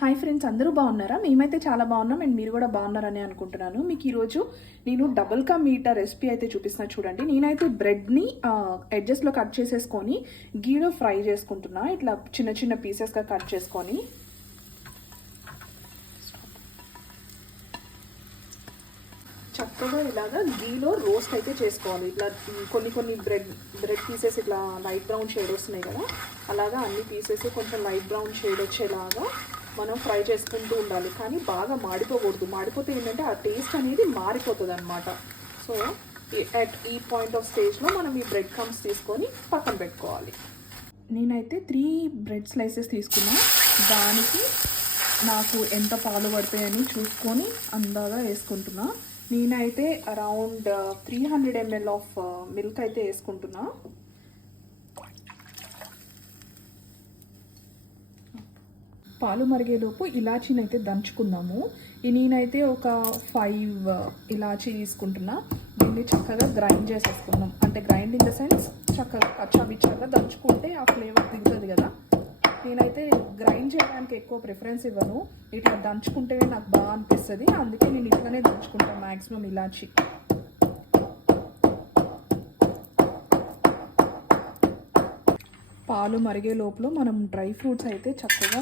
Hi friends, అందరూ బాగున్నారా? మేమైతే చాలా బాగున్నాం అండ్ మీరు కూడా బాగున్నారని అనుకుంటున్నాను. మీకు ఈరోజు నేను డబుల్ కా మీటా రెసిపీ అయితే చూపిస్తున్నా చూడండి. నేనైతే బ్రెడ్ని ఎడ్జెస్లో కట్ చేసేసుకొని గీలో ఫ్రై చేసుకుంటున్నా. ఇట్లా చిన్న చిన్న పీసెస్గా కట్ చేసుకొని చక్కగా ఇలాగా గీలో రోస్ట్ అయితే చేసుకోవాలి. ఇట్లా కొన్ని బ్రెడ్ పీసెస్ ఇట్లా లైట్ బ్రౌన్ షేడ్ వస్తున్నాయి కదా, అలాగా అన్ని పీసెస్ కొంచెం లైట్ బ్రౌన్ షేడ్ వచ్చేలాగా మనం ఫ్రై చేసుకుంటూ ఉండాలి. కానీ బాగా మాడిపోకూడదు. మాడిపోతే ఏంటంటే ఆ టేస్ట్ అనేది మారిపోతుంది అనమాట. సో అట్ ఈ పాయింట్ ఆఫ్ స్టేజ్లో మనం ఈ బ్రెడ్ క్రమ్స్ తీసుకొని పక్కన పెట్టుకోవాలి. నేనైతే 3 బ్రెడ్ స్లైసెస్ తీసుకున్నా. దానికి నాకు ఎంత పాలు పడతాయని చూసుకొని అందాగా వేసుకుంటున్నా. నేనైతే అరౌండ్ 300 ml ఆఫ్ మిల్క్ అయితే వేసుకుంటున్నా. పాలు మరిగేలోపు ఇలాచీని అయితే దంచుకుందాము. నేనైతే ఒక 5 ఇలాచీ తీసుకుంటున్నా. దీన్ని చక్కగా గ్రైండ్ చేసేసుకుందాం. అంటే గ్రైండ్ ఇన్ ద సెన్స్ చక్కగా కచ్చాబిచ్చాగా దంచుకుంటే ఆ ఫ్లేవర్ దిగుతుంది కదా. నేనైతే గ్రైండ్ చేయడానికి ఎక్కువ ప్రిఫరెన్స్ ఇవ్వను, ఇట్లా దంచుకుంటేనే నాకు బాగా అనిపిస్తుంది. అందుకే నేను ఇట్లానే దంచుకుంటాను మ్యాక్సిమం ఇలాచి. పాలు మరిగే లోపల మనం డ్రై ఫ్రూట్స్ అయితే చక్కగా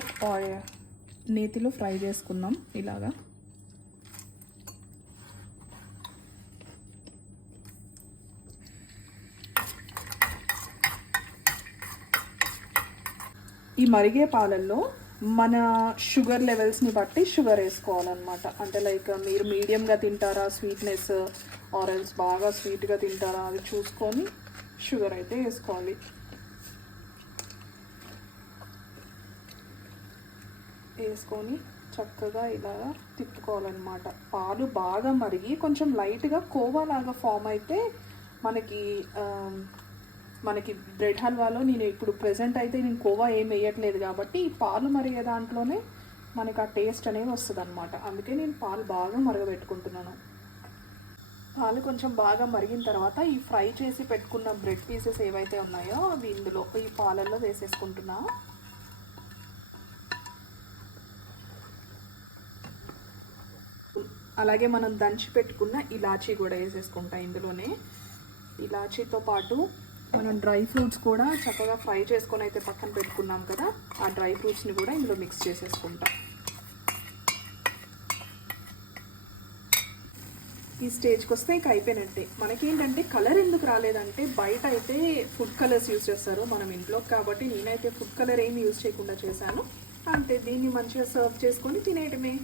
నేతిలో ఫ్రై చేసుకుందాం. ఇలాగా ఈ మరిగే పాలల్లో మన షుగర్ లెవెల్స్ని బట్టి షుగర్ వేసుకోవాలన్నమాట. అంటే లైక్ మీరు మీడియంగా తింటారా స్వీట్నెస్, ఆరెల్స్ బాగా స్వీట్గా తింటారా, అది చూసుకొని షుగర్ అయితే వేసుకోవాలి. వేసుకొని చక్కగా ఇలాగా తిప్పుకోవాలన్నమాట. పాలు బాగా మరిగి కొంచెం లైట్గా కోవాలాగా ఫామ్ అయితే మనకి బ్రెడ్ హల్వాలో నేను ఇప్పుడు ప్రెజెంట్ అయితే నేను కోవా ఏం వేయట్లేదు కాబట్టి ఈ పాలు మరిగే దాంట్లోనే మనకి ఆ టేస్ట్ అనేది వస్తుంది అనమాట. అందుకే నేను పాలు బాగా మరగబెట్టుకుంటున్నాను. పాలు కొంచెం బాగా మరిగిన తర్వాత ఈ ఫ్రై చేసి పెట్టుకున్న బ్రెడ్ పీసెస్ ఏవైతే ఉన్నాయో అవి ఇందులో ఈ పాలల్లో వేసేసుకుంటున్నా. అలాగే మనం దంచి పెట్టుకున్న ఇలాచీ కూడా వేసేసుకుంటా ఇందులోనే. ఇలాచీతో పాటు మనం డ్రై ఫ్రూట్స్ కూడా చక్కగా ఫ్రై చేసుకొని అయితే పక్కన పెట్టుకున్నాం కదా, ఆ డ్రై ఫ్రూట్స్ని కూడా ఇందులో మిక్స్ చేసేసుకుంటాం. ఈ స్టేజ్కి వస్తే ఇక అయిపోయినట్టే. మనకేంటంటే కలర్ ఎందుకు రాలేదంటే బయట అయితే ఫుడ్ కలర్స్ యూజ్ చేస్తారు, మనం ఇంట్లో కాబట్టి నేనైతే ఫుడ్ కలర్ ఏమి యూజ్ చేయకుండా చేశాను. అంతే, దీన్ని మంచిగా సర్వ్ చేసుకొని తినేయటమే.